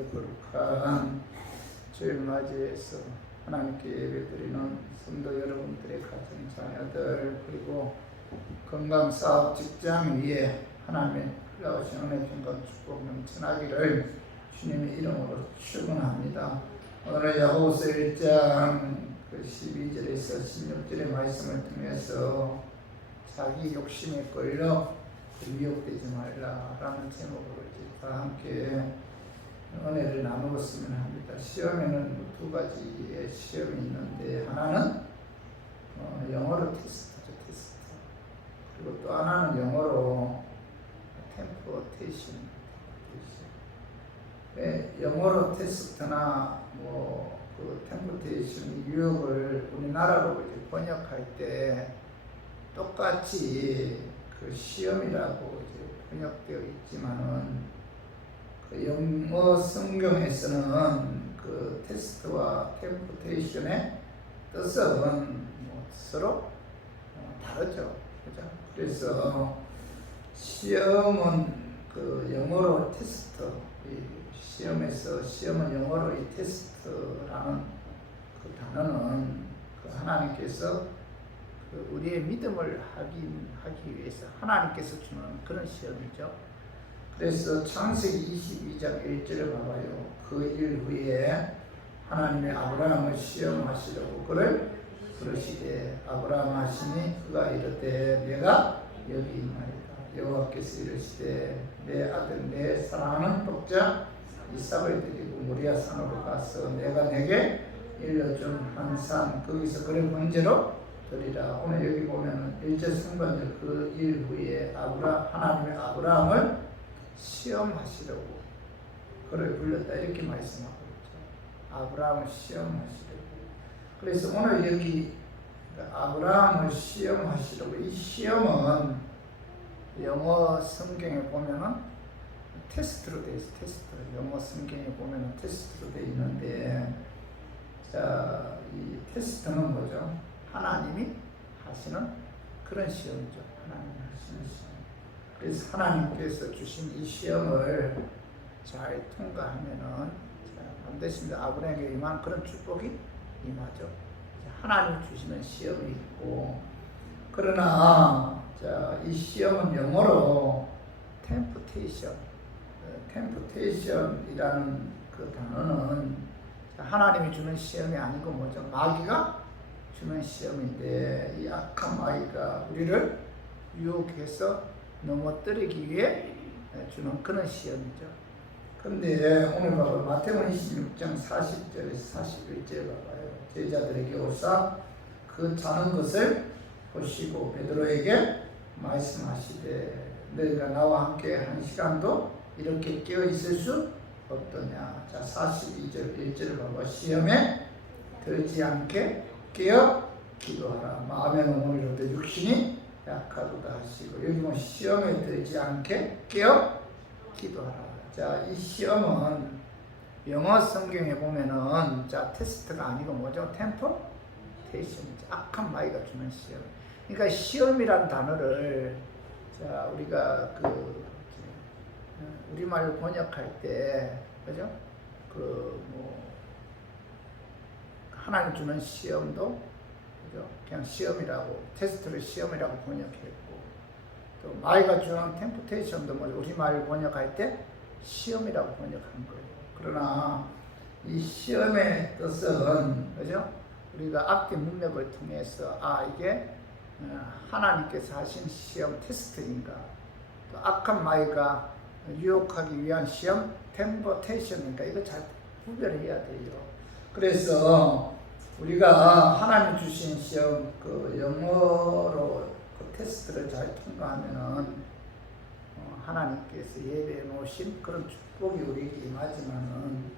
오늘도 거룩한 주일 맞이해서 하나님께 예배드리는 성도 여러분들의 가정 자녀들, 그리고 건강, 사업, 직장 위에 하나님의 흘러오신 은혜, 평강, 축복 넘쳐나기를 주님의 이름으로 축원합니다. 오늘 야고보서 1장 12절에서 16절의 말씀을 통해서 자기 욕심에 끌려 미혹되지 말라라는 제목으로 다 함께 은혜를 나누었으면 합니다. 시험에는 두 가지의 시험이 있는데, 하나는 영어로 테스트죠, 테스트. 그리고 또 하나는 영어로 템포테이션. 영어로 테스트나 그 템포테이션 유혹을 우리나라로 이제 번역할 때 똑같이 그 시험이라고 이제 번역되어 있지만은, 그 영어 성경에서는 그 테스트와 템포테이션의 뜻은 서로 다르죠. 그죠? 그래서 시험은 그 영어로 테스트, 시험은 영어로 이 테스트라는 그 단어는 그 하나님께서 그 우리의 믿음을 하기 위해서 하나님께서 주는 그런 시험이죠. 그래서 창세기 22장 1절을 봐봐요. 그 일 후에 하나님의 아브라함을 시험하시려고 그를 부르시되 아브라함 하시니 그가 이르되 내가 여기 있나이다. 여호와께서 이르시되 내 아들 내 사랑하는 독자 이삭을 데리고 모리아 산으로 가서 내가 내게 일러준 한 산 거기서 그를 번제로 드리라. 오늘 여기 보면은 1절 상반절 그 일 후에 하나님의 아브라함을 시험하시려고 그를 불렀다, 이렇게 말씀하고 있죠. 아브라함을 시험하시려고. 그래서 오늘 여기 아브라함을 시험하시려고, 이 시험은 영어 성경에 보면은 테스트로 되어 있어요. 테스트. 영어 성경에 보면은 테스트로 되어 있는데, 자, 이 테스트는 뭐죠? 하나님이 하시는 그런 시험이죠. 하나님이 하시는 시험. 그래서 하나님께서 주신 이 시험을 잘 통과하면은 반드시 아브라함에게 임한 그런 축복이 임하죠. 하나님이 주시는 시험이 있고, 그러나 이 시험은 영어로 템프테이션이라는 그 단어는 하나님이 주는 시험이 아니고 뭐죠? 마귀가 주는 시험인데, 이 악한 마귀가 우리를 유혹해서 넘어뜨리기 위해 주는 그런 시험이죠. 근데 오늘 봐봐, 마태복음 26장 40절에서 41절 봐봐요. 제자들에게 오사 그 자는 것을 보시고 베드로에게 말씀하시되 너희가 나와 함께 한 시간도 이렇게 깨어 있을 수 없더냐. 자, 42절 1절을 봐봐. 시험에 들지 않게 깨어 기도하라. 마음에는 오늘도 육신이 약하도다 하시고, 여기 뭐 시험에 들지 않게 깨어 기도하라. 자, 이 시험은 영어 성경에 보면은 테스트가 아니고 뭐죠? 템포테이션이죠. 악한 마귀가 주는 시험. 그러니까 시험이라는 단어를 우리가 우리말로 번역할 때, 그죠? 하나님 주는 시험도, 그죠? 그냥 시험이라고, 테스트를 시험이라고 번역했고, 또 마귀가 주는 템포테이션도 우리말로 번역할 때 시험이라고 번역한 거예요. 그러나 이 시험의 뜻은, 그죠? 우리가 앞뒤 문맥을 통해서 이게 하나님께서 하신 시험 테스트인가, 또 악한 마귀가 유혹하기 위한 시험 템포테이션인가, 이거 잘 구별해야 돼요. 그래서 우리가 하나님 주신 시험 영어로 테스트를 잘 통과하면은 하나님께서 예배해 놓으신 그런 축복이 우리에게 임하지만은,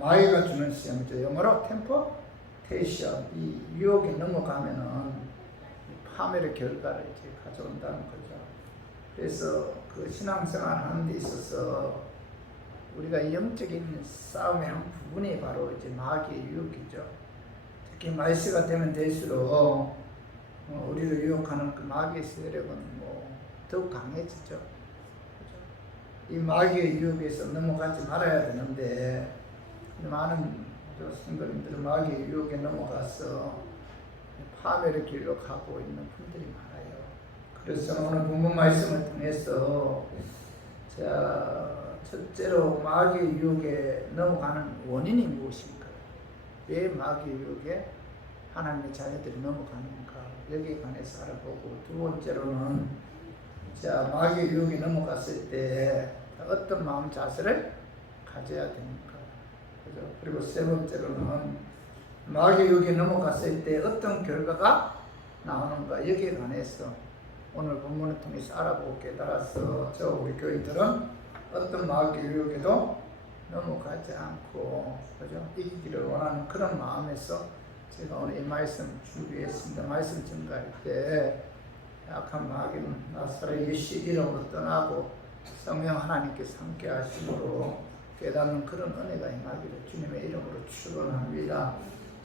마귀가 주는 시험이죠. 영어로 템포테이션, 이 유혹에 넘어가면은 파멸의 결과를 이제 가져온다는 거죠. 그래서 그 신앙생활 하는 데 있어서 우리가 영적인 싸움의 한 부분이 바로 이제 마귀의 유혹이죠. 특히 말세가 되면 될수록 우리를 유혹하는 그 마귀의 세력은 더욱 강해지죠. 이 마귀의 유혹에서 넘어가지 말아야 되는데 많은 성도님들은 마귀의 유혹에 넘어가서 파멸의 길로 가고 있는 분들이 많아요. 그래서 오늘 본문 말씀을 통해서 첫째로 마귀의 유혹에 넘어가는 원인이 무엇인가? 왜 마귀의 유혹에 하나님의 자녀들이 넘어가는가? 여기에 관해서 알아보고, 두 번째로는 마귀의 유혹에 넘어갔을 때 어떤 마음 자세를 가져야 되는가? 그죠? 그리고 세 번째로는 마귀의 유혹에 넘어갔을 때 어떤 결과가 나오는가? 여기에 관해서 오늘 본문을 통해서 알아보고 깨달아서 우리 교인들은 어떤 마귀의 유혹에도 넘어가지 않고, 그죠? 이기기를 원하는 그런 마음에서 제가 오늘 이 말씀 준비했습니다. 말씀 증가할 때 약한 마귀는 나사렛 예수 이름으로 떠나고 성령 하나님께서 함께 하심으로 깨닫는 그런 은혜가 임하기를 주님의 이름으로 축원합니다.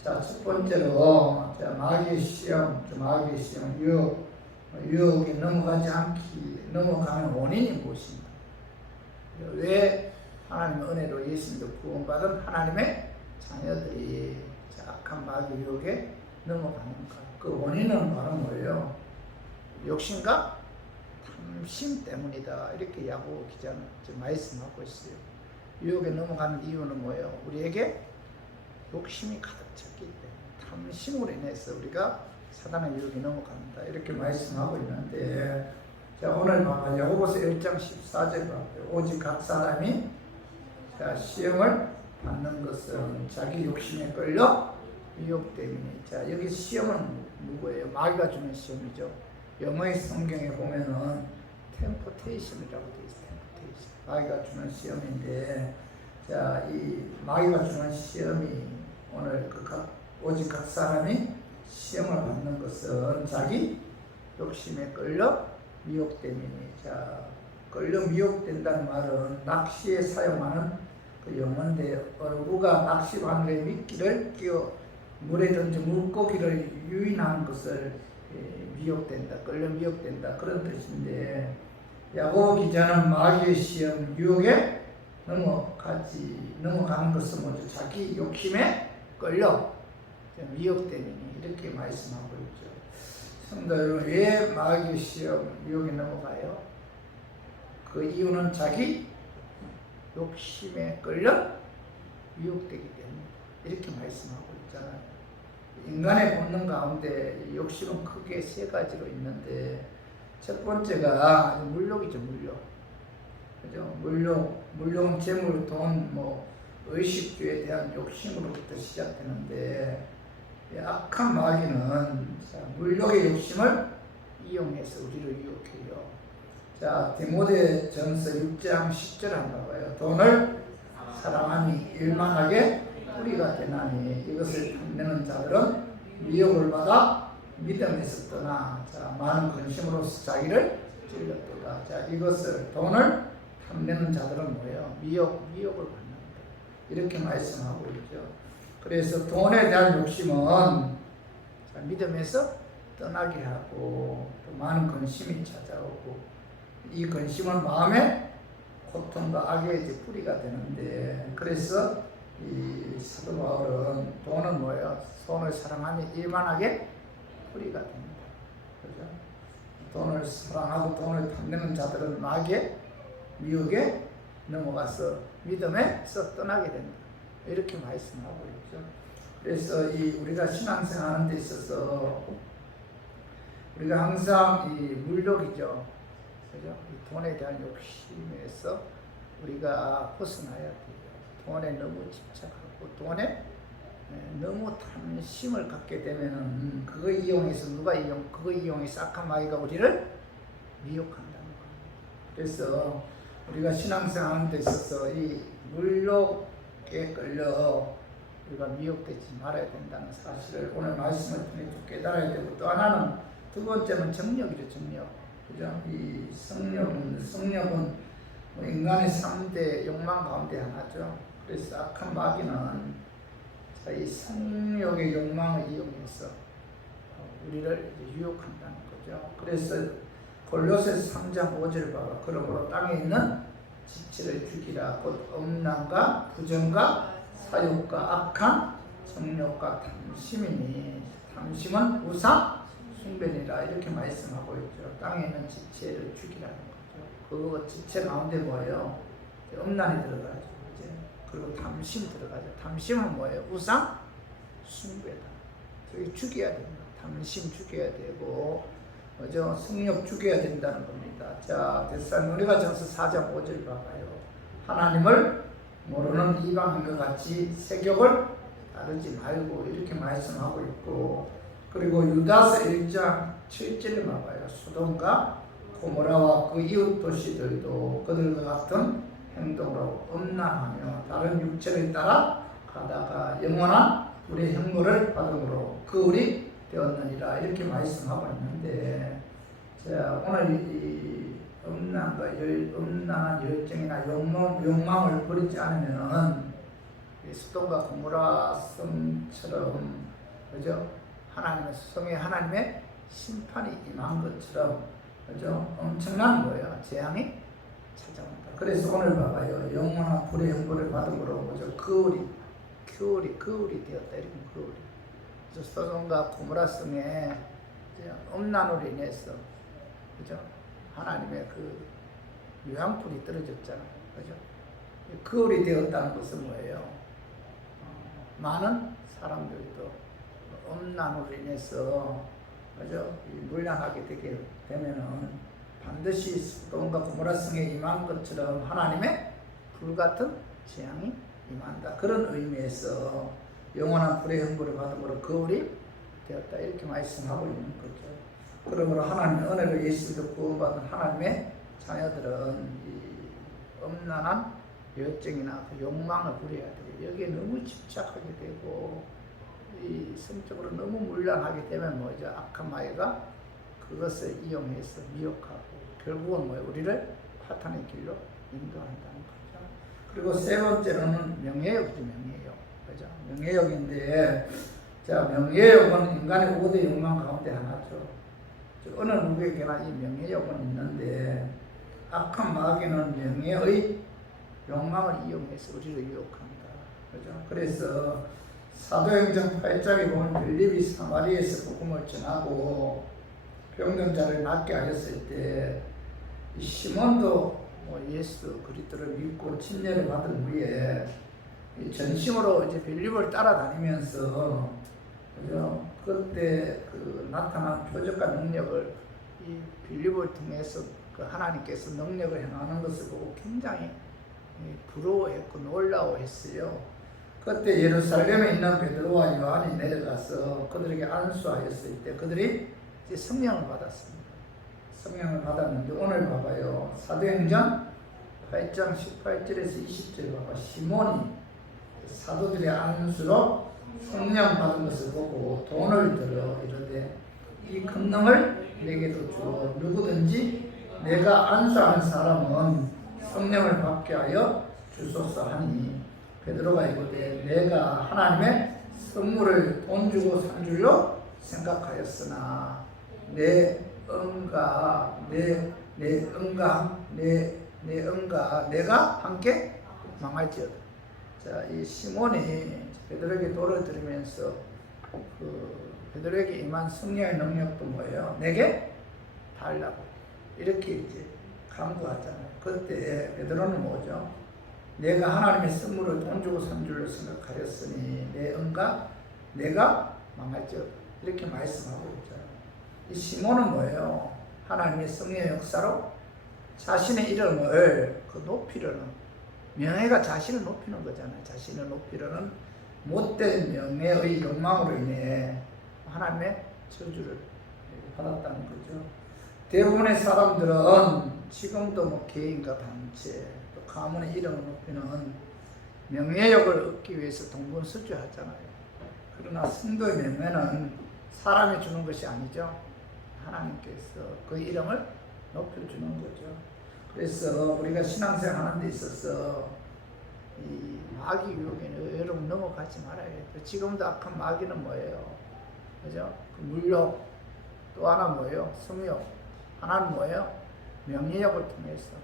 첫 번째로 마귀의 시험, 유혹에 넘어가는 원인이 무엇인가? 왜 하나님의 은혜로 예수님도 구원받은 하나님의 자녀들이 악한 마귀 유혹에 넘어가는가? 그 원인은 바로 뭐예요? 욕심과 탐심 때문이다. 이렇게 야고보 기자는 지금 말씀하고 있어요. 유혹에 넘어가는 이유는 뭐예요? 우리에게 욕심이 가득 찼기 때문에, 탐심으로 인해서 우리가 사단의 유혹에 넘어간다. 이렇게 말씀하고 있는데, 오늘 봐봐. 야고보서 1장 14절 봐요. 오직 각 사람이 시험을 받는 것은 자기 욕심에 끌려 유혹 때문에. 여기 시험은 누구예요? 마귀가 주는 시험이죠. 영어의 성경에 보면은 템포테이션이라고 되어 있어요. 템포테이션. 마귀가 주는 시험인데, 이 마귀가 주는 시험이 오늘 오직 각 사람이 시험을 받는 것은 자기 욕심에 끌려 미혹 때문에. 끌려 미혹된다는 말은 낚시에 사용하는 그 용어인데, 어부가 낚시바늘에 미끼를 끼워 물에 던져 물고기를 유인하는 것을 미혹된다, 끌려 미혹된다, 그런 뜻인데, 야고보 기자는 마귀의 시험, 유혹에 넘어가는 것은 먼저 자기 욕심에 끌려 미혹 때문에, 이렇게 말씀하고 있죠. 성도 여러분, 왜 마귀의 시험, 유혹에 넘어가요? 그 이유는 자기 욕심에 끌려 미혹되기 때문에, 이렇게 말씀하고 있잖아요. 인간의 본능 가운데 욕심은 크게 세 가지로 있는데, 첫 번째가 물욕이죠. 물욕. 그죠? 물욕은 재물, 돈, 의식주에 대한 욕심으로부터 시작되는데, 악한 마귀는 물욕의 욕심을 이용해서 우리를 유혹해요. 디모데전서 6장 10절 한번 봐봐요. 돈을 사랑하니 일만하게 뿌리가 되나니 이것을 탐내는 자들은 미혹을 받아 믿음에서 떠나 많은 근심으로서 자기를 찔렀도다. 이것을 돈을 탐내는 자들은 뭐예요? 미혹을 받는다. 이렇게 말씀하고 있죠. 그래서 돈에 대한 욕심은 믿음에서 떠나게 하고 또 많은 근심이 찾아오고, 이 근심은 마음에 고통과 악의 뿌리가 되는데, 그래서 이 사도 바울은 돈은 뭐예요? 돈을 사랑하니 일만하게 뿌리가 됩니다. 그죠? 돈을 사랑하고 돈을 탐내는 자들은 마귀의 미혹에 넘어가서 믿음에서 떠나게 된다. 이렇게 말씀하고 있죠. 그래서 우리가 신앙생활하는 데 있어서 우리가 항상 이 물욕이죠. 그죠? 이 돈에 대한 욕심에서 우리가 벗어나야 돼요. 돈에 너무 집착하고 돈에 너무 탐심을 갖게 되면은 그거 이용해서 그거 이용해서 악한 마귀가 우리를 미혹한다는 거예요. 그래서 우리가 신앙생활하는 데 있어서 이 물욕에 끌려 우리가 미혹되지 말아야 된다는 사실을 오늘 말씀을 통해 깨달아야 되고, 또 하나는 두 번째는 정력이죠. 정력. 그죠? 이 성력은 인간의 3대 욕망 가운데 하나죠. 그래서 악한 마귀는 이 성욕의 욕망을 이용해서 우리를 유혹한다는 거죠. 그래서 골로새서 3장 5절 봐봐. 그러므로 땅에 있는 지체를 죽이라. 곧 음란과 부정과 사욕과 악한 정욕과 탐심이니 탐심은 우상 숭배니라. 이렇게 말씀하고 있죠. 땅에 있는 지체를 죽이라는 거죠. 그 지체 가운데 뭐예요? 음란이 들어가죠. 이제 그리고 탐심 들어가죠. 탐심은 뭐예요? 우상 숭배다. 저기 죽여야 됩니다. 탐심 죽여야 되고, 그죠? 성욕 죽여야 된다는 겁니다. 자, 데살로니가 전서 4장 5절 봐봐요. 하나님을 모르는 이방인과 같이 세격을 따르지 말고 이렇게 말씀하고 있고, 그리고 유다서 1장 7절에 봐봐요. 소돔과 고모라와 그 이웃 도시들도 그들과 같은 행동으로 음란하며 다른 육체를 따라 가다가 영원한 우리의 형벌을 받음으로 그울이 되었느니라. 이렇게 말씀하고 있는데, 자, 오늘 이 음란한 열정이나 욕망을 버리지 않으면 소돔과 고모라 성처럼, 그죠? 하나님의 심판이 임한 것처럼, 그죠? 엄청난 거예요. 재앙이 찾아온다. 그래서 오늘 봐봐요. 영원한 불의 형벌을 받음으로, 그죠? 그울이 되었다. 이렇게 그울이. 소돔과 고모라 성에 음란으로 인해서, 그죠? 하나님의 그 유황불이 떨어졌잖아요. 그죠? 그울이 되었다는 것은 뭐예요? 많은 사람들도 음란으로 인해서, 그죠? 물량하게 되게 되면은 반드시 소돔과 고모라 성에 임한 것처럼 하나님의 불같은 재앙이 임한다. 그런 의미에서 영원한 불의 형벌을 받음으로 거울이 되었다. 이렇게 말씀하고 있는 거죠. 그러므로 하나님의 은혜로 예수도 구원받은 하나님의 자녀들은 이 음란한 열정이나 그 욕망을 부려야 돼요. 여기에 너무 집착하게 되고, 이 성적으로 너무 물량하게 되면 뭐죠? 악한 마귀가 그것을 이용해서 미혹하고 결국은 뭐예요? 우리를 파탄의 길로 인도한다는 거죠. 그리고 세 번째로는 명예욕이죠. 명예욕. 그죠? 명예욕인데, 자, 명예욕은 인간의 5대 욕망 가운데 하나죠. 어느 누구에게나 이 명예욕은 있는데, 악한 마귀는 명예의 욕망을 이용해서 우리를 유혹합니다. 그죠? 그래서 사도행전 8장에 보면 빌립이 사마리아에서 복음을 전하고 병든 자를 낫게 하였을 때, 이 시몬도 예수 그리스도를 믿고 침례를 받은 후에 전심으로 이제 빌립을 따라다니면서, 그죠? 그때 그 나타난 표적과 능력을 이 빌립을 통해서 그 하나님께서 능력을 행하는 것을 보고 굉장히 부러워했고 놀라워했어요. 그때 예루살렘에 있는 베드로와 요한이 내려가서 그들에게 안수하였을 때 그들이 이제 성령을 받았습니다. 성령을 받았는데 오늘 봐봐요. 사도행전 8장 18절에서 20절 봐봐. 시몬이 사도들의 안수로 성령 받은 것을 보고 돈을 들어 이르되 이 권능을 내게도 주어 누구든지 내가 안수하는 사람은 성령을 받게 하여 주소서 하니, 베드로가 이르되 내가 하나님의 선물을 돈 주고 산 줄로 생각하였으나 내 은과 내가 함께 망할지어다. 자, 이 시몬이 베드로에게 돌을 들으면서 그 베드로에게 임한 성령의 능력도 뭐예요? 내게 달라고 이렇게 이제 강구하잖아요. 그때 베드로는 뭐죠? 내가 하나님의 선물을 돈 주고 산 줄로 생각하였으니 내 은과 내가 망할지어다. 이렇게 말씀하고 있잖아요. 이 시몬은 뭐예요? 하나님의 성령의 역사로 자신의 이름을 그 높이려는, 명예가 자신을 높이는 거잖아요. 자신을 높이려는 못된 명예의 욕망으로 인해 하나님의 저주를 받았다는 거죠. 대부분의 사람들은 지금도 뭐 개인과 단체, 또 가문의 이름을 높이는 명예욕을 얻기 위해서 동분서주하잖아요. 그러나 성도의 명예는 사람이 주는 것이 아니죠. 하나님께서 그 이름을 높여주는 거죠. 그래서 우리가 신앙생활 하는 데 있어서 이 마귀 유혹에는 여러분 넘어가지 말아야겠죠. 지금도 악한 마귀는 뭐예요? 그죠? 그 물욕, 또 하나 뭐예요? 성욕, 하나는 뭐예요? 명예욕을 통해서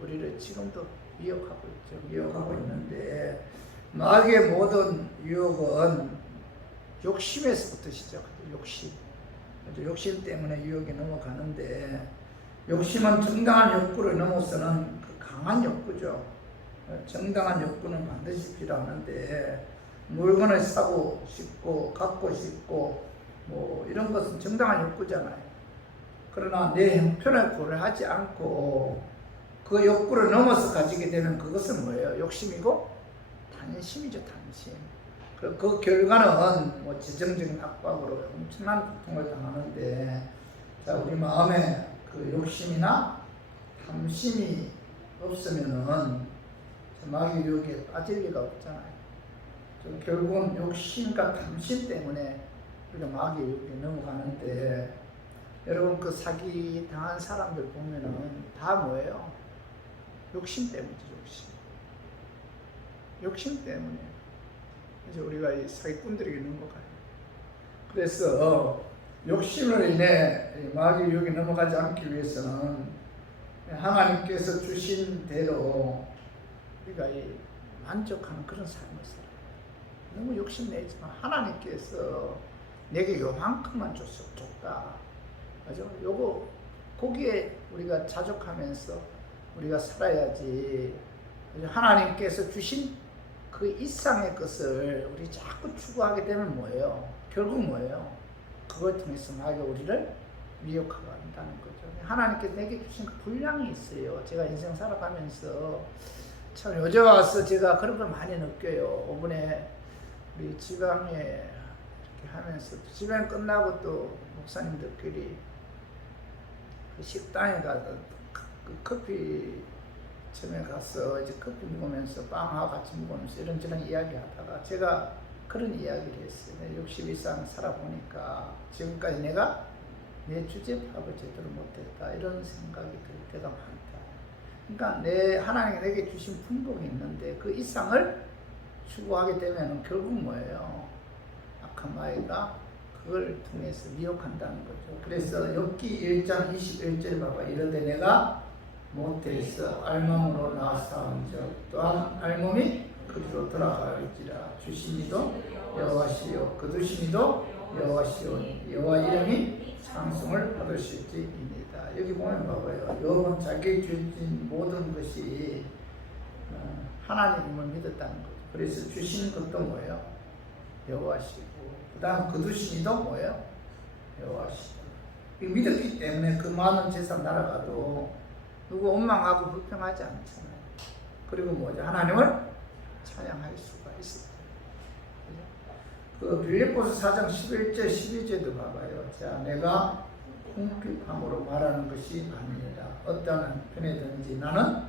우리를 지금도 미혹하고 있죠. 미혹하고 있는데 마귀의 모든 유혹은 욕심에서부터 시작하죠. 욕심. 욕심 때문에 유혹에 넘어가는데 욕심은 정당한 욕구를 넘어서는 그 강한 욕구죠. 정당한 욕구는 반드시 필요하는데 물건을 사고 싶고 갖고 싶고 뭐 이런 것은 정당한 욕구잖아요. 그러나 내 형편을 고려하지 않고 그 욕구를 넘어서 가지게 되면 그것은 뭐예요? 욕심이고贪심이죠.贪심. 그 결과는 뭐 재정적인 압박으로 엄청난 고통을 당하는데, 자, 우리 마음에 그 욕심이나 탐심이 없으면은 마귀 유혹에 빠질 리가 없잖아요. 결국은 욕심과 탐심 때문에 우리가 마귀 유혹에 넘어가는데, 여러분 그 사기 당한 사람들 보면은 다 뭐예요? 욕심 때문이죠. 욕심 때문에 이제 우리가 이 사기꾼들에게 넘어가요. 그래서 욕심을 인해 마귀 유혹에 넘어가지 않기 위해서는 하나님께서 주신 대로 우리가 만족하는 그런 삶을 살아요. 너무 욕심내지만 하나님께서 내게 요만큼만 줬다. 맞죠? 요거 거기에 우리가 자족하면서 우리가 살아야지. 하나님께서 주신 그 이상의 것을 우리 자꾸 추구하게 되면 뭐예요? 결국 뭐예요? 그걸 통해서 마귀가 우리를 미혹하고 한다는 거죠. 하나님께서 내게 주신 그 분량이 있어요. 제가 인생 살아가면서 참 요즘 와서 제가 그런 걸 많이 느껴요. 이번에 우리 지방에 이렇게 하면서 지방 끝나고 또 목사님들끼리 그 식당에 가서 그 커피 처음에 가서 이제 커피 먹으면서 빵하고 같이 먹으면서 이런저런 이야기 하다가 제가 그런 이야기를 했어요. 60 이상 살아보니까 지금까지 내가 내 주제 파악을 제대로 못했다. 이런 생각이 들 때가 많다. 그러니까 하나님이 내게 주신 풍복이 있는데 그 이상을 추구하게 되면 결국 뭐예요? 악한 마귀가 그걸 통해서 미혹한다는 거죠. 그래서 욥기 1장 21절 봐봐. 이르되 내가 모태에서 알몸으로 나왔사온즉 또한 알몸이 그리로 돌아갈지라. 주시니도 여호와시요 거두시니도 여호와시오니 여호와 이름이 찬송을 받으실지입니다. 여기 보면 봐봐요. 욥은 자기 주신 모든 것이 하나님을 믿었다는 거죠. 그래서 주신 것도 뭐예요? 여호와시고, 그 다음 거두시니도 뭐예요? 여호와시고. 믿었기 때문에 그 많은 재산 날아가도 누구 원망하고 불평하지 않잖아요. 그리고 뭐죠? 하나님을 찬양할 수가 있어요. 그 빌립보서 4장 11절 12절도 봐봐요. 자, 내가 궁핍함으로 말하는 것이 아니라 어떠한 편에든지 나는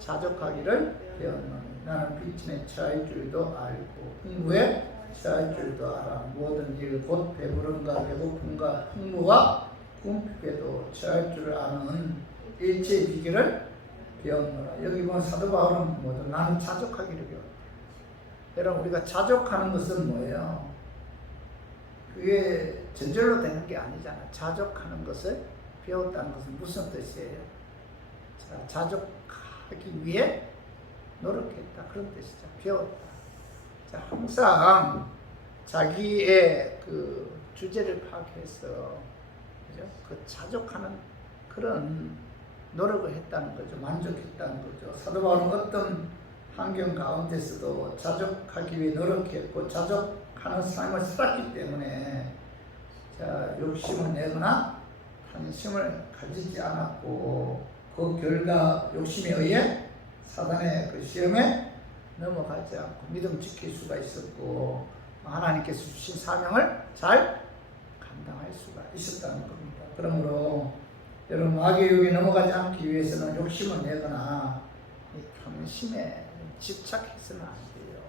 자족하기를 배웠노니 나는 빚진에 처할 줄도 알고 풍부에 처할 줄도 알아. 모든 일 곧 배부름과 배고픔과 풍부와 궁핍에도 처할 줄 아는 일체의 비결을 배웠노라. 여기 보면 사도 바울은 뭐죠? 나는 자족하기를 배웠다. 여러분 우리가 자족하는 것은 뭐예요? 그게 저절로 되는 게 아니잖아. 자족하는 것을 배웠다는 것은 무슨 뜻이에요? 자, 자족하기 위해 노력했다. 그런 뜻이죠. 배웠다. 자, 항상 자기의 그 주제를 파악해서 그죠? 그 자족하는 그런 노력을 했다는 거죠. 만족했다는 거죠. 사도 바울은 어떤 환경 가운데서도 자족하기 위해 노력했고 자족하는 삶을 살았기 때문에 자, 욕심을 내거나贪심을 가지지 않았고 그 결과 욕심에 의해 사단의 그 시험에 넘어가지 않고 믿음 지킬 수가 있었고 하나님께서 주신 사명을 잘 감당할 수가 있었다는 겁니다. 그러므로 여러분 마귀의 유혹에 넘어가지 않기 위해서는 욕심을 내거나 이 탐심에 집착해서는 안 돼요.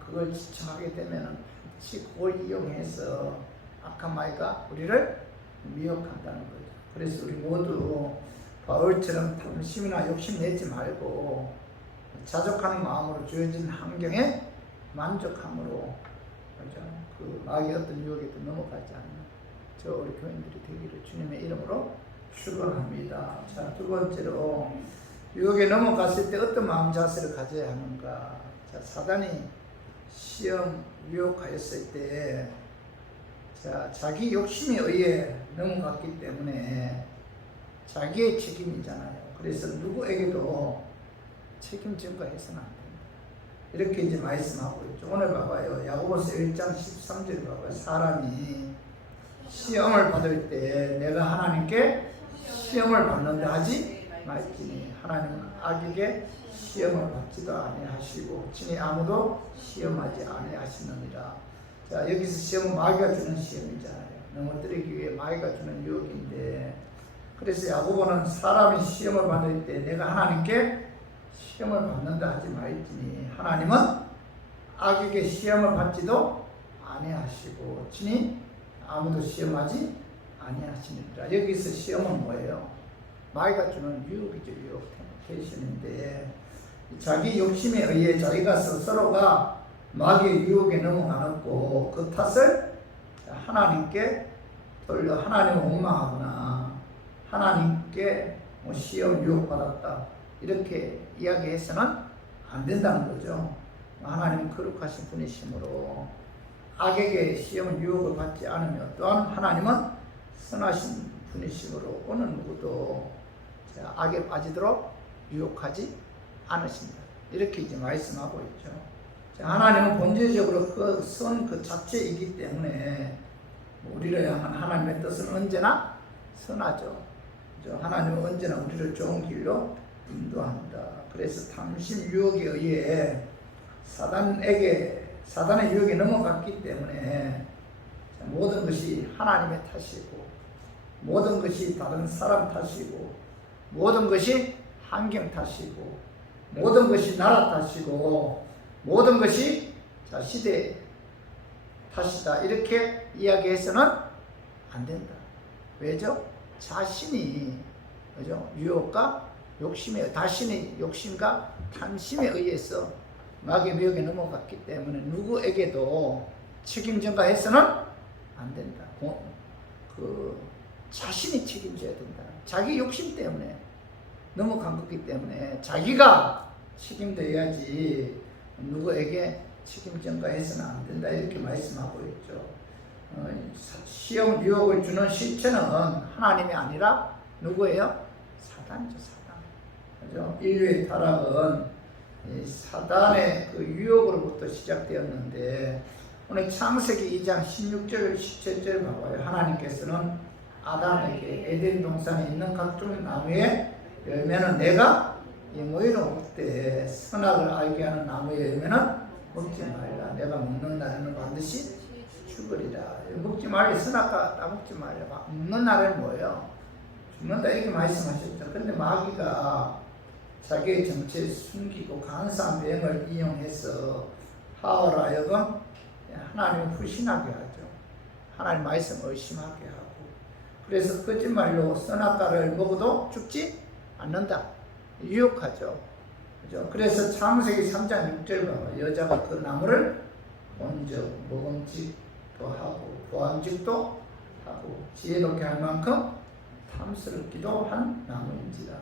그걸 집착하게 되면 반드시 그걸 이용해서 악한 마귀가 우리를 미혹한다는 거죠. 그래서 우리 모두 바울처럼 탐심이나 욕심 내지 말고 자족하는 마음으로 주어진 환경에 만족함으로 그 마귀의 어떤 유혹에도 넘어가지 않는 저 우리 교인들이 되기를 주님의 이름으로 축원합니다. 자, 두 번째로 유혹에 넘어갔을 때 어떤 마음 자세를 가져야 하는가? 자, 사단이 시험 유혹하였을 때, 자, 자기 욕심에 의해 넘어갔기 때문에 자기의 책임이잖아요. 그래서 누구에게도 책임 전가해서는 안 된다. 이렇게 이제 말씀하고 있죠. 오늘 봐봐요. 야고보서 1장 13절 봐봐요. 사람이 시험을 받을 때 내가 하나님께 시험을 받는다 하지 말지니 하나님은 악에게 시험을 받지도 아니하시고 친히 아무도 시험하지 아니하시느니라. 자, 여기서 시험은 마귀가 주는 시험이잖아요. 넘어뜨리기 위해 마귀가 주는 유혹인데, 그래서 야고보는 사람이 시험을 받을 때 내가 하나님께 시험을 받는다 하지 말지니 하나님은 악에게 시험을 받지도 아니하시고 친히 아무도 시험하지 아니하시니라. 여기서 시험은 뭐예요? 마귀가 주는 유혹이죠. 유혹 템테이션인데, 자기 욕심에 의해 자기가 스스로가 마귀의 유혹에 넘어가고 그 탓을 하나님께 돌려 하나님을 원망하거나 하나님께 시험 유혹받았다 이렇게 이야기해서는 안 된다는 거죠. 하나님은 거룩하신 분이시므로 악에게 시험 유혹을 받지 않으며, 또한 하나님은 선하신 분이시므로 어느 누구도 악에 빠지도록 유혹하지 않으신다. 이렇게 이제 말씀하고 있죠. 하나님은 본질적으로 그 선 그 자체이기 때문에 우리를 향한 하나님의 뜻은 언제나 선하죠. 하나님은 언제나 우리를 좋은 길로 인도합니다. 그래서 탐심 유혹에 의해 사단의 유혹에 넘어갔기 때문에 모든 것이 하나님의 탓이고, 모든 것이 다른 사람 탓이고, 모든 것이 환경 탓이고, 모든 것이 나라 탓이고, 모든 것이 시대 탓이다 이렇게 이야기해서는 안 된다. 왜죠? 자신이 그죠? 유혹과 욕심에, 자신의 욕심과 탐심에 의해서 마귀의 미혹에 넘어갔기 때문에 누구에게도 책임 전가해서는 안 된다. 자신이 책임져야 된다. 자기 욕심 때문에 넘어간 거기 때문에 자기가 책임져야지 누구에게 책임 전가해서는 안 된다. 이렇게 말씀하고 있죠. 시험 유혹을 주는 실체는 하나님이 아니라 누구예요? 사단이죠. 사단. 그죠? 인류의 타락은 사단의 그 유혹으로부터 시작되었는데, 오늘 창세기 2장 16절 17절 봐봐요. 하나님께서는 아담에게 에덴 동산에 있는 각종 나무의 열매는 내가 너희는 먹되 선악을 알게 하는 나무의 열매는 먹지 말라. 내가 먹는 날에는 반드시 죽으리라. 먹지 말라. 선악과 따먹지 말라. 먹는 날에는 뭐예요? 죽는다 이렇게 말씀하셨죠. 근데 마귀가 자기의 정체를 숨기고 간사한 병을 이용해서 하와를 하여금 하나님을 불신하게 하죠. 하나님 말씀 의심하게 하고, 그래서 거짓말로 선악과를 먹어도 죽지 않는다 유혹하죠. 그죠? 그래서 창세기 3장 6절 봐봐. 여자가 그 나무를 본적 먹음직도 하고 보암직도 하고 지혜롭게 할 만큼 탐스럽기도 한 나무인지라.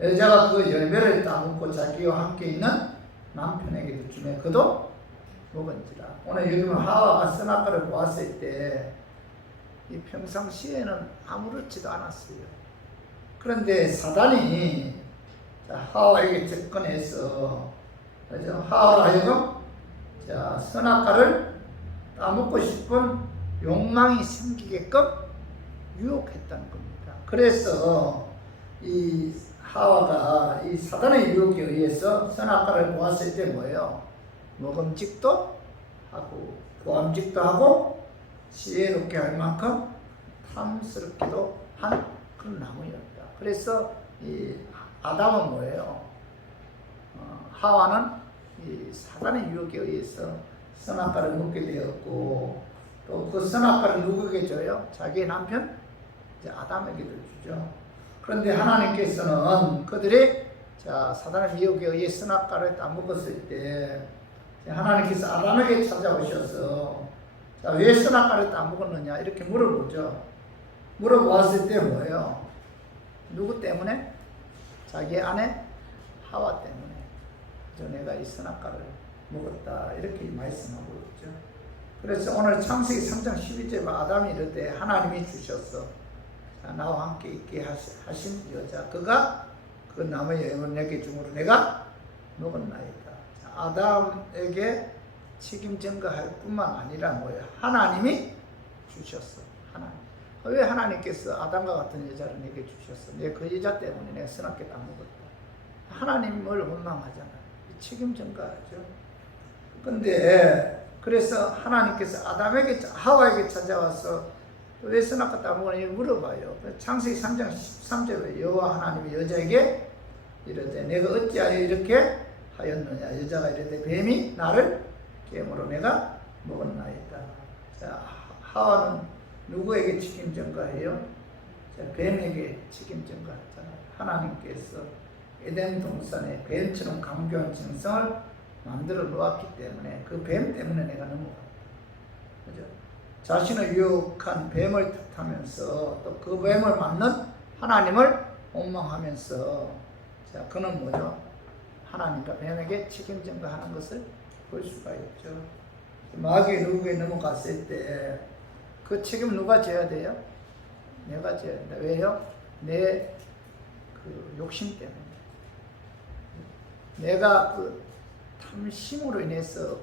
여자가 그 열매를 따먹고 자기와 함께 있는 남편에게도 주매 그도 먹은지라. 오늘 여기 보면 하와가 선악과를 보았을 때 이 평상시에는 아무렇지도 않았어요. 그런데 사단이 하와에게 접근해서 하와를 하여금 선악과를 따먹고 싶은 욕망이 생기게끔 유혹했다는 겁니다. 그래서 이 하와가 이 사단의 유혹에 의해서 선악과를 보았을 때 뭐예요? 먹음직도 하고 보암직도 하고 지혜롭게 할 만큼 탐스럽기도 한 그런 나무였다. 그래서 이 아담은 뭐예요? 하와는 이 사단의 유혹에 의해서 선악과를 먹게 되었고, 또 그 선악과를 누구에게 줘요? 자기의 남편 아담에게도 주죠. 그런데 하나님께서는 그들이 사단의 유혹에 의해 선악과를 따먹었을 때 하나님께서 아담에게 찾아오셔서 왜 선악과를 따먹었느냐 이렇게 물어보죠. 물어보았을 때 뭐예요? 누구 때문에? 자기 아내 하와 때문에 내가 이 선악과를 먹었다 이렇게 말씀하고 있죠. 그래서 오늘 창세기 3장 12절에 아담이 이르되 하나님이 주셨어. 자, 나와 함께 있게 하신 여자 그가 그 나무의 영을 내게 주므로 내가 먹었나이다. 자, 아담에게 책임 전가할 뿐만 아니라 뭐예요? 하나님이 주셨어. 하나님. 왜 하나님께서 아담과 같은 여자를 내게 주셨어? 내가 그 여자 때문에 내가 선악계 다 먹었다. 하나님을 원망하잖아요. 책임 전가하죠. 근데 그래서 하나님께서 아담에게 하와에게 찾아와서 왜 선악과 다 먹으니 물어봐요. 창세기 3장 13절에 여호와 하나님이 여자에게 이르되 내가 어찌하여 이렇게 하였느냐. 여자가 이르되 뱀이 나를 깨물어 내가 먹었나이다. 자, 하와는 누구에게 책임 전가해요? 자, 뱀에게 책임 전가했잖아요. 하나님께서 에덴 동산에 뱀처럼 강교한 정성을 만들어 놓았기 때문에 그 뱀 때문에 내가 넘어갔다. 그죠? 자신을 유혹한 뱀을 탓하면서 또 그 뱀을 맞는 하나님을 원망하면서 자, 그는 뭐죠? 하나님과 뱀에게 책임 전가하는 것을 볼 수가 있죠. 마귀의 누구에 넘어갔을 때 그 책임 누가 져야 돼요? 내가 져야 된다. 왜요? 내 그 욕심 때문에. 내가 그 탐심으로 인해서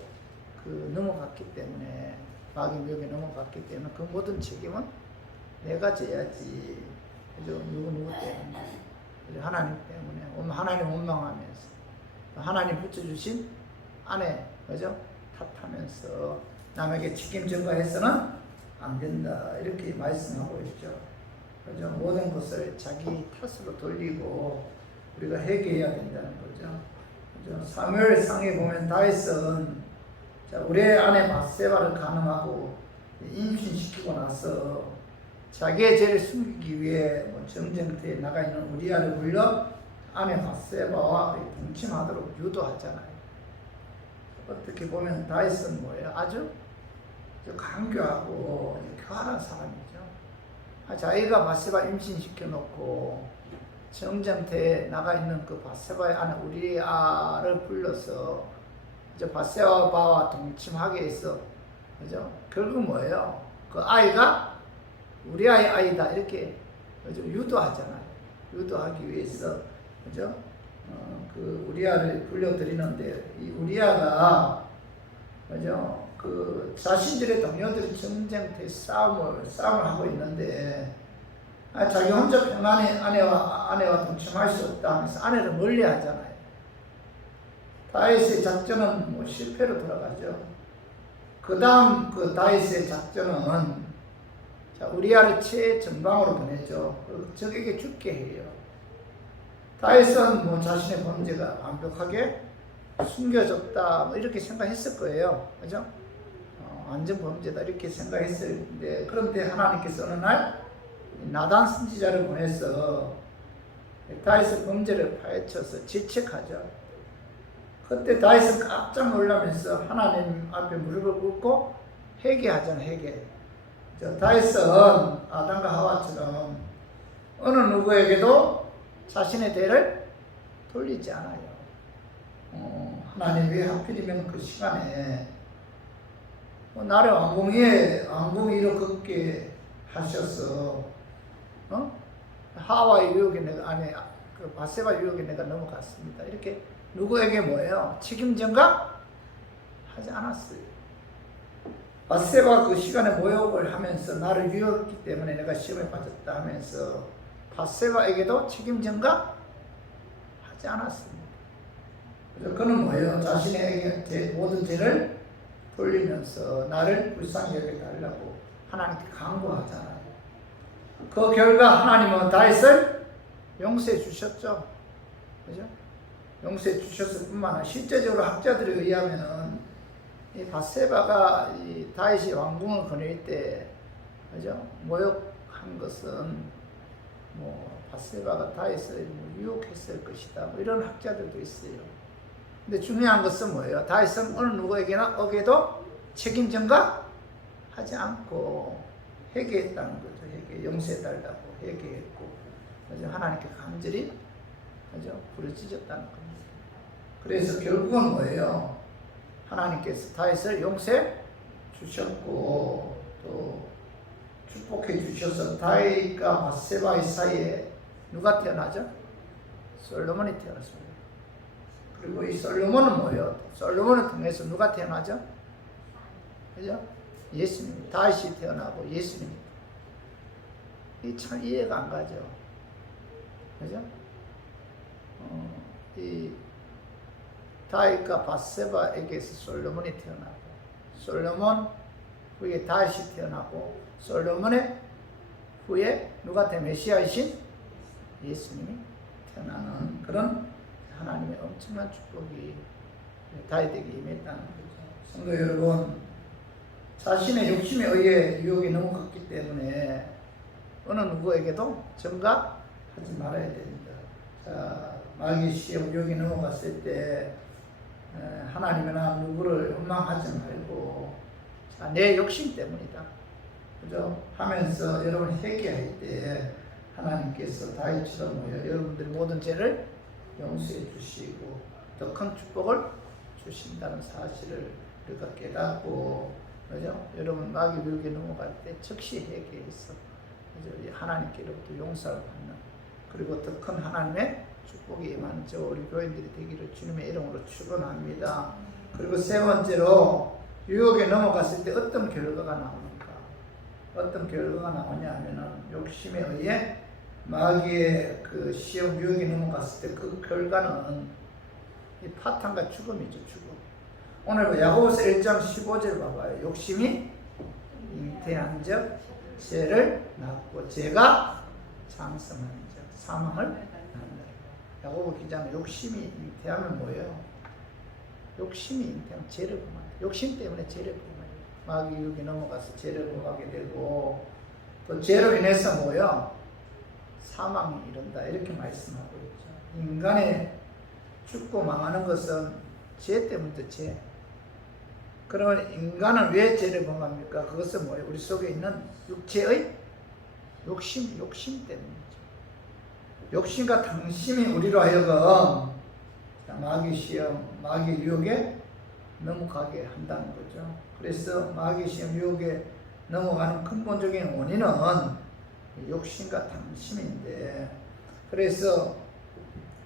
그 넘어갔기 때문에 마귀 묘에 넘어갔기 때문에 그 모든 책임은 내가 져야지. 그죠? 누구 때문에. 그죠? 하나님 때문에. 하나님 원망하면서 하나님 붙여주신 아내, 그죠? 탓하면서 남에게 책임 전가해서는 안 된다. 이렇게 말씀하고 있죠. 그죠? 모든 것을 자기 탓으로 돌리고 우리가 회개해야 된다는 거죠. 그죠? 사무엘상에 보면 다윗은 우리 아내 바세바를 간음하고 임신시키고 나서 자기의 죄를 숨기기 위해 정쟁터에 나가 있는 우리아를 불러 아내 바세바와 동침하도록 유도하잖아요. 어떻게 보면 다윗은 뭐예요? 아주 강교하고 교활한 사람이죠. 자기가 바세바 임신시켜 놓고 정쟁터에 나가 있는 그 바세바의 아내 우리아를 불러서 바세바와 동침하게 해서 그죠? 결국 뭐예요? 그 아이가 우리아의 아이다 이렇게 그죠? 유도하잖아요. 유도하기 위해서 그죠? 그 우리아를 불려드리는데 이 우리아가 그죠? 그 자신들의 동료들이 전쟁터에 싸움을 하고 있는데 자기 혼자 평안히 아내와 동침할 수 없다 하면서 아내를 멀리하잖아요. 다윗의 작전은 실패로 돌아가죠. 그 다음 그 다윗의 작전은 우리아를 최전방으로 보내죠. 적에게 죽게 해요. 다윗은 자신의 범죄가 완벽하게 숨겨졌다 이렇게 생각했을 거예요. 그죠? 완전 범죄다 이렇게 생각했는데 그런데 하나님께서 어느 날 나단 선지자를 보내서 다윗의 범죄를 파헤쳐서 질책하죠. 그때 다윗은 깜짝 놀라면서 하나님 앞에 무릎을 꿇고 회개하잖아요. 회개. 다윗은 아담과 하와처럼 어느 누구에게도 자신의 죄를 돌리지 않아요. 하나님 왜 하필이면 그 시간에 나를 왕궁 위로 걷게 하셔서 하와의 유혹에 내가 그 바세바 유혹에 내가 넘어갔습니다. 이렇게 누구에게 뭐예요? 책임 전가 하지 않았어요. 바세바 그 시간에 모욕을 하면서 나를 유혹했기 때문에 내가 시험에 빠졌다 하면서 바세바에게도 책임 전가 하지 않았습니다. 그래서 그는 뭐예요? 자신에게 모든 죄를 돌리면서 나를 불쌍히 여겨달라고 하나님께 간구하잖아요. 그 결과 하나님은 다윗을 용서해 주셨죠. 그죠? 용서해 주셨을 뿐만 아니라 실제적으로 학자들에 의하면은 이 바세바가 이 다윗이 왕궁을 거닐 때 그죠? 모욕한 것은 바세바가 다윗을 유혹했을 것이다. 이런 학자들도 있어요. 근데 중요한 것은 뭐예요? 다윗은 어느 누구에게나 어게도 책임 전가 하지 않고 회개했다는 거죠. 용서해달라고 회개했고, 그죠? 하나님께 간절히 그죠? 부르짖었다는 겁니다. 그래서 결국은 뭐예요? 하나님께서 다윗을 용서해 주셨고 또 축복해 주셔서 다윗과 바세바의 사이에 누가 태어나죠? 솔로몬이 태어났습니다. 그리고 이 솔로몬은 뭐예요? 솔로몬을 통해서 누가 태어나죠? 그죠? 예수님. 다윗이 태어나고 예수님. 이 참 이해가 안 가죠. 그죠? 이 다윗과 바세바에게서 솔로몬이 태어나고 솔로몬 후에 다윗이 태어나고 솔로몬의 후에 누가 메시아이신 예수님이 태어나는 그런 하나님의 엄청난 축복이 다윗에게 임했다는 거죠. 성도 여러분, 자신의 욕심에 의해 유혹에 넘어갔기 때문에 어느 누구에게도 전가하지 말아야 됩니다. 자, 마귀의 시험 유혹에 넘어갔을 때 하나님이나 누구를 원망하지 말고 자, 내 욕심 때문이다. 그죠? 하면서 여러분 회개할 때 하나님께서 다윗처럼 여러분들의 모든 죄를 용서해 주시고 더 큰 축복을 주신다는 사실을 우리가 깨닫고, 그죠? 여러분 마귀 유혹에 넘어갈 때 즉시 회개해서 그죠? 하나님께로부터 용서를 받는, 그리고 더 큰 하나님의 축복이 임하는 저 우리 교인들이 되기를 주님의 이름으로 축원합니다. 그리고 세 번째로 유혹에 넘어갔을 때 어떤 결과가 나오는가? 어떤 결과가 나오냐 하면은 욕심에 의해 마귀의 그 시험 유혹에 넘어갔을 때 그 결과는 이 파탄과 죽음이죠. 죽음. 오늘 야고보서 1장 15절 봐봐요. 욕심이 잉태한 적 죄를 낳고 죄가 장성한 적 사망을 낳는다. 야고보 기자는 욕심이 잉태하면 뭐예요? 욕심이 잉태하면 죄를 범한다. 욕심 때문에 죄를 범해요. 마귀 유혹에 넘어가서 죄를 범하게 되고 또 죄로 인해서 뭐예요? 사망이 이른다. 이렇게 말씀하고 있죠. 인간의 죽고 망하는 것은 죄 때문이죠. 죄. 그러면 인간은 왜 죄를 범합니까? 그것은 뭐예요? 우리 속에 있는 육체의 욕심 때문이죠. 욕심과 탐심이 우리로 하여금 마귀 시험, 마귀 유혹에 넘어가게 한다는 거죠. 그래서 마귀 시험, 유혹에 넘어가는 근본적인 원인은 욕심과 탐심인데, 그래서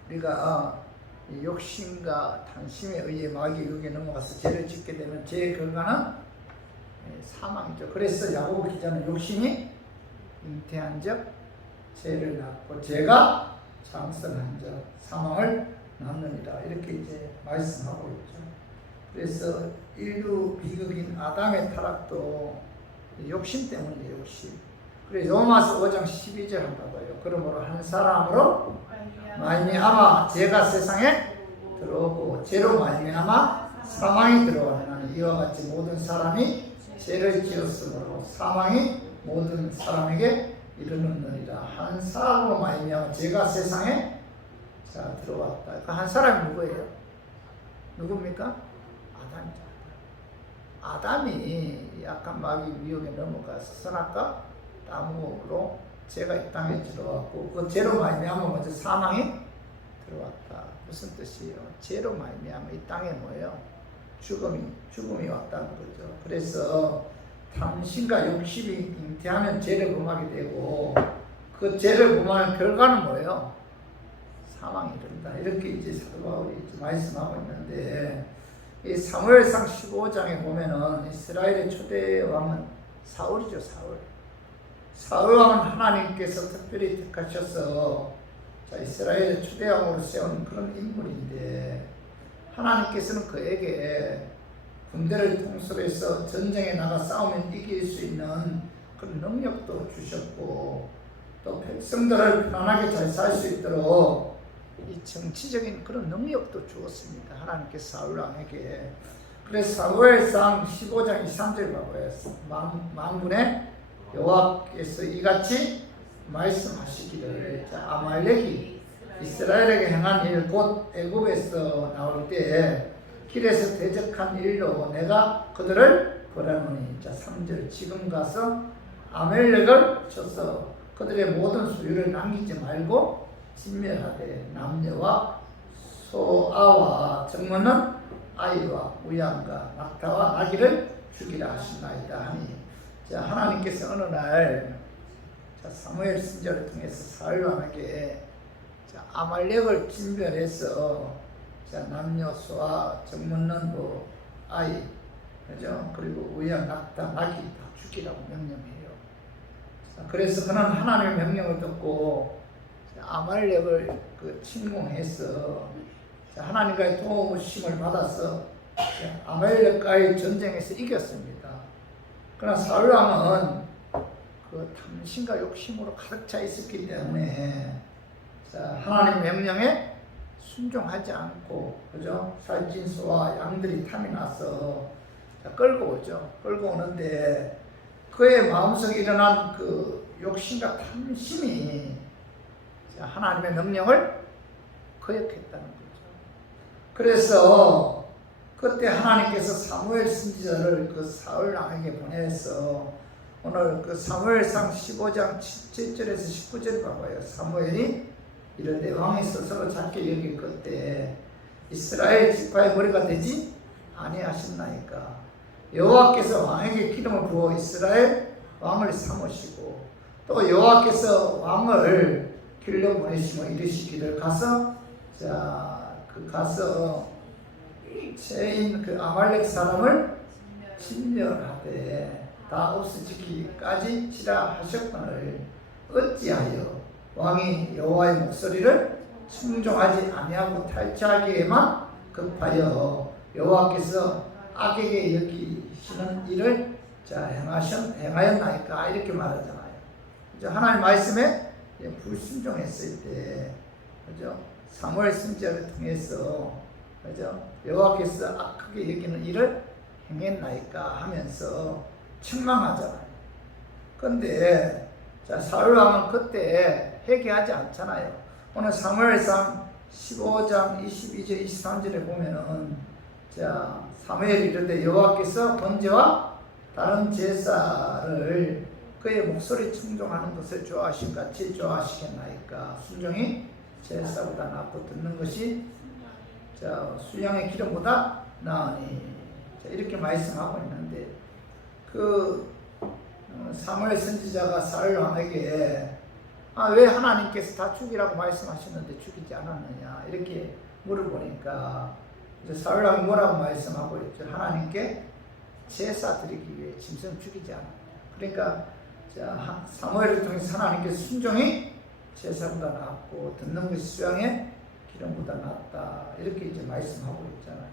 우리가 이 욕심과 탐심에 의해 마귀 유혹에 넘어가서 죄를 짓게 되면 죄의 결과는 사망이죠. 그래서 야고보 기자는 욕심이 잉태한 적 죄를 낳고 죄가 장성한 적 사망을 낳느니라. 이렇게 이제 말씀하고 있죠. 그래서 인류 비극인 아담의 타락도 욕심 때문이에요. 욕심. 그래서 로마서 5장 12절 한번 봐봐요. 그러므로 한 사람으로 말미암아 죄가 세상에 들어오고 죄로 말미암아 사망이 들어오는 이와 같이 모든 사람이 죄를 지었으므로 사망이 모든 사람에게 이르느니라. 한 사람으로 말미암아 죄가 세상에 들어왔다. 그 한 사람이 누구예요? 누굽니까? 아담이죠. 아담이 약간 마귀 위험에 넘어가서 선악과 나무로 죄가 이 땅에 들어왔고 그 죄로 말미암아 먼저 사망이 들어왔다. 무슨 뜻이에요? 죄로 말미암아 이 땅에 뭐예요? 죽음이 왔다는 거죠. 그래서 탐심과 욕심이 잉태하면 죄를 범하게 되고 그 죄를 범하는 결과는 뭐예요? 사망이 이른다. 이렇게 이제 사도 바울이 말씀하고 있는데, 이 사무엘상 15장에 보면은 이스라엘의 초대 왕은 사울이죠. 사울 왕은 하나님께서 특별히 택하셔서 이스라엘의 초대 왕으로 세운 그런 인물인데, 하나님께서는 그에게 군대를 통솔해서 전쟁에 나가 싸우면 이길 수 있는 그런 능력도 주셨고, 또 백성들을 편안하게 잘 살 수 있도록 이 정치적인 그런 능력도 주었습니다. 하나님께서 사울 왕에게. 그래서 사무엘상 15장 23절 봐봐요. 만군의 여호와께서 이같이 말씀하시기를, 아말렉이 이스라엘에게 행한 일 곧 애굽에서 나올 때에 길에서 대적한 일로 내가 그들을 벌하노니. 3절 지금 가서 아말렉을 쳐서 그들의 모든 소유를 남기지 말고 진멸하되 남녀와 소아와 정문은 아이와 우양과 낙타와 나귀를 죽이라 하시나이다 하니, 자, 하나님께서 어느 날 사무엘 선지자를 통해서 사울 왕에게 아말렉을 진멸해서 남녀 소아 정문는 뭐 아이, 그죠? 그리고 우양 낙타 나귀 다 죽이라고 명령해요. 그래서 그는 하나님의 명령을 듣고 아말렉을 침공해서 하나님과의 도우심을 받아서 아말렉과의 전쟁에서 이겼습니다. 그러나 사울 왕은 탐심과 욕심으로 가득 차 있었기 때문에 하나님 명령에 순종하지 않고, 그죠? 살찐 소와 양들이 탐이 나서 끌고 오죠. 끌고 오는데 그의 마음속에 일어난 욕심과 탐심이 하나님의 명령을 거역했다는 거죠. 그래서 그때 하나님께서 사무엘 선지자를 사울 왕에게 보내서, 오늘 사무엘상 15장 7절에서 19절 봐봐요. 사무엘이 이르되 왕이 스스로 작게 여길 그때 이스라엘 지파의 머리가 되지 아니하셨나이까. 여호와께서 왕에게 기름을 부어 이스라엘 왕을 삼으시고, 또 여호와께서 왕을 길러 보내시며 이르시기를 가서 죄인 아말렉 사람을 진멸하되 다 없어지기까지 치라 하셨거늘 어찌하여 왕이 여호와의 목소리를 순종하지 아니하고 탈취하기에만 급하여 여호와께서 악에게 여기시는 일을 행하였나이까, 이렇게 말하잖아요. 그죠? 하나님 말씀에 불순종했을 때, 그죠? 사무엘 선지자를 통해서, 그죠? 여호와께서 악하게 여기는 일을 행했나이까 하면서 책망하잖아요. 그런데 사울 왕은 그때 회개하지 않잖아요. 오늘 사무엘상 15장 22절 23절에 보면은 사무엘이 이르되 여호와께서 번제와 다른 제사를 그의 목소리 충종하는 것을 좋아하신 같이 좋아하시겠나이까. 순종이 제사보다 낫고 듣는 것이 수양의 기름보다 나으니, 이렇게 말씀하고 있는데, 사무엘 선지자가 사울 왕에게 왜 하나님께서 다 죽이라고 말씀하셨는데 죽이지 않았느냐 이렇게 물어보니까 사울 왕이 뭐라고 말씀하고 있죠? 하나님께 제사 드리기 위해 짐승 죽이지 않았냐. 그러니까 사무엘을 통해서 하나님께서 순종이 제사보다 낫고 듣는 것이 수양의 기름보다 낫다, 이렇게 말씀하고 있잖아요.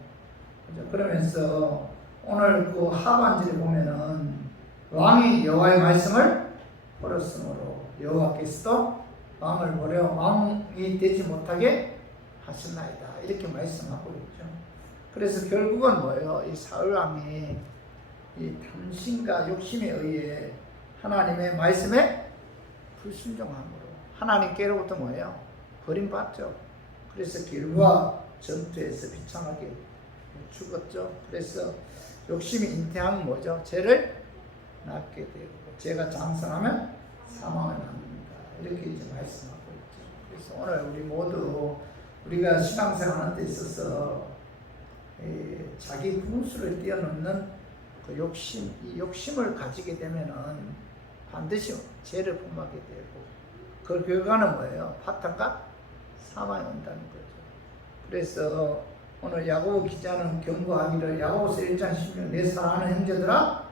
그러면서 오늘 하반절에 보면은 왕이 여호와의 말씀을 버렸으므로 여호와께서도 왕을 버려 왕이 되지 못하게 하셨나이다, 이렇게 말씀하고 있죠. 그래서 결국은 뭐예요? 이 사울 왕이 이 탐심과 욕심에 의해 하나님의 말씀에 불순종함으로 하나님께로부터 뭐예요? 버림받죠. 그래서 길보아 전투에서 비참하게 죽었죠. 그래서 욕심이 잉태하면 뭐죠? 죄를 낳게 되고, 죄가 장성하면 사망을 낳는다, 이렇게 말씀하고 있죠. 그래서 오늘 우리 모두 우리가 신앙생활하는 데 있어서 자기 분수를 뛰어넘는 이 욕심을 가지게 되면은 반드시 죄를 범하게 되고, 그 결과는 뭐예요? 파탄과 사망이 온다는 거죠. 그래서 오늘 야고보 기자는 경고하기를 야고보서 1장 16 내 사랑하는 형제들아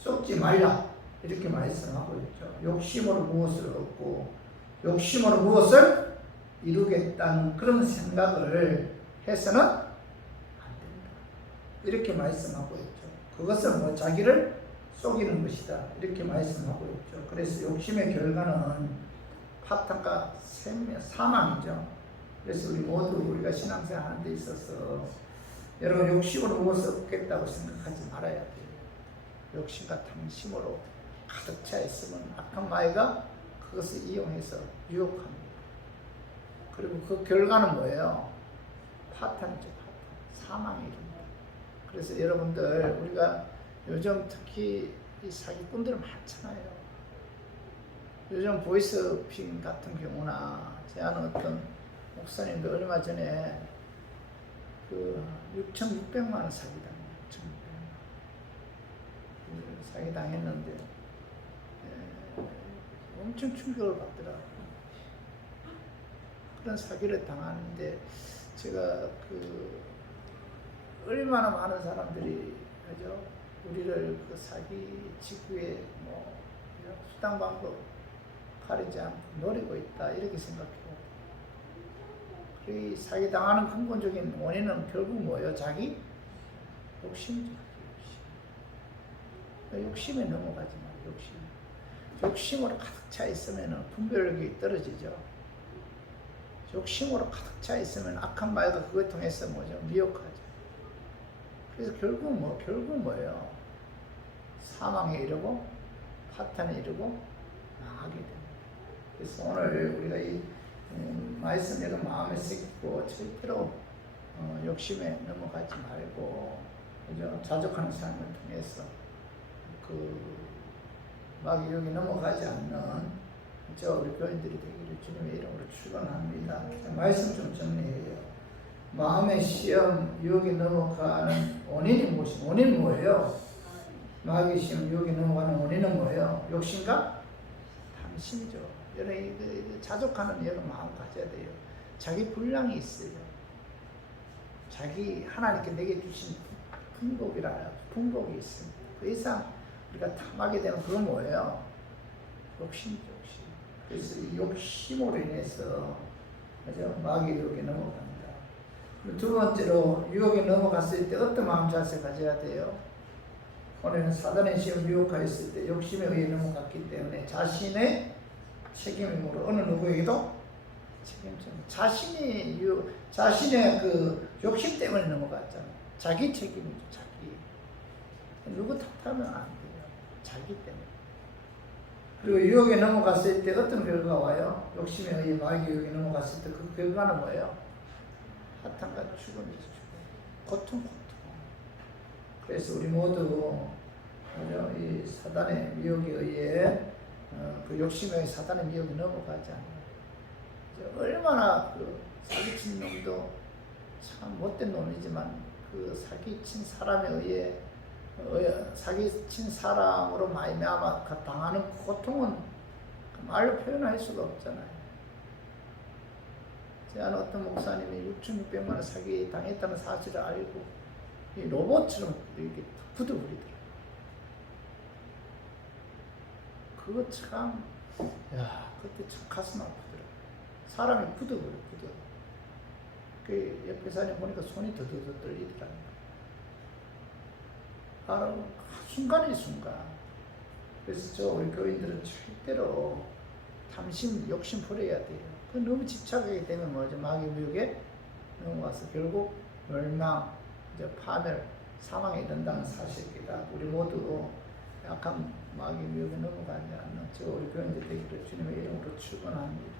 속지 말라, 이렇게 말씀하고 있죠. 욕심으로 무엇을 얻고 욕심으로 무엇을 이루겠다는 그런 생각을 해서는 안 된다, 이렇게 말씀하고 있죠. 그것은 자기를 속이는 것이다, 이렇게 말씀하고 있죠. 그래서 욕심의 결과는 파탄과 사망이죠. 그래서 우리 모두 우리가 신앙생활 하는 데 있어서 여러분 욕심으로 무엇을 얻겠다고 생각하지 말아야 돼요. 욕심과 탐심으로 가득 차 있으면 악한 마귀가 그것을 이용해서 유혹합니다. 그리고 그 결과는 뭐예요? 파탄이죠. 파탄. 사망이 이릅니다. 그래서 여러분들 우리가 요즘 특히 이 사기꾼들은 많잖아요. 요즘 보이스피싱 같은 경우나 제 아는 어떤 목사님도 얼마 전에 그 6,600만 원 사기당해요. 6,600만 원. 사기당했는데 엄청 충격을 받더라고요. 그런 사기를 당하는데 제가 그 얼마나 많은 사람들이 그죠? 우리를 그 사기 직후에 뭐 수당 방법 가리지 않고 노리고 있다 이렇게 생각해요. 그 사기 당하는 근본적인 원인은 결국 뭐예요? 자기 욕심이죠. 욕심에 넘어가지 마. 욕심으로 가득 차 있으면 분별력이 떨어지죠. 욕심으로 가득 차 있으면 악한 말과 그걸 통해서 뭐죠? 미혹하죠. 그래서 결국 뭐예요? 사망에 이르고 파탄에 이르고 망하게 됩니다. 그래서 오늘 우리가 이 말씀대로 마음에 새기고 절대로 욕심에 넘어가지 말고 그죠? 자족하는 삶을 통해서 그 마귀력이 넘어가지 않는 저 우리 교인들이 되기를 주님의 이름으로 축원합니다. 말씀 좀 정리해요. 마음의 시험, 유혹에 넘어가는 원인이 무엇이? 원인은 뭐예요? 마귀 시험, 유혹에 넘어가는 원인은 뭐예요? 욕심과 탐심이죠. 여러분 자족하는 여러분 마음 가져야 돼요. 자기 분량이 있어요. 자기 하나님께 내게 주신 풍복이 있습니다. 그 이상 우리가 탐하게 되는 그건 뭐예요? 욕심이죠, 욕심. 그래서 이 욕심으로 인해서 그죠? 마귀 유혹에 넘어갑니다. 두 번째로 유혹에 넘어갔을 때 어떤 마음 자세 가져야 돼요? 오늘은 사단의 시험 유혹하였을 때 욕심에 의해 넘어갔기 때문에 자신의 책임으로 어느 누구에게도 책임져. 자신의 그 욕심 때문에 넘어갔잖아요. 자기 책임이죠, 자기. 누구 탓하면 안 돼요. 자기 때문에. 그리고 유혹에 넘어갔을 때 어떤 결과가 와요? 욕심에 의해 마귀 유혹에 넘어갔을 때 그 결과는 뭐예요? 사탄과 죽음이죠, 죽음. 고통. 그래서 우리 모두 이 사단의 미혹에 의해 그 욕심에 의해 사단의 미혹에 넘어가지 않아요. 얼마나 그 사기친 놈도 참 못된 놈이지만 그 사기친 사람에 의해 사기친 사람으로 말미암아 당하는 고통은 말로 표현할 수가 없잖아요. 제가 어떤 목사님이 6,600만 원 사기 당했다는 사실을 알고 이 로봇처럼 이렇게 굳어버리더라고요. 그거 참, 그때 참 가슴 아프더라고요. 사람이 굳어버려. 그 옆에 사람 보니까 손이 더더더 떨리더라고요. 바로 순간. 그래서 저 우리 교인들은 절대로 탐심, 욕심 버려야 돼요. 그 너무 집착하게 되면 뭐죠? 마귀 유혹에 넘어가서 결국 멸망, 이제 파멸, 사망에 이른다는 사실입니다. 우리 모두 약한 마귀 유혹에 넘어가지 않는 저 우리 교인들 되기를 주님의 이름으로 축원합니다.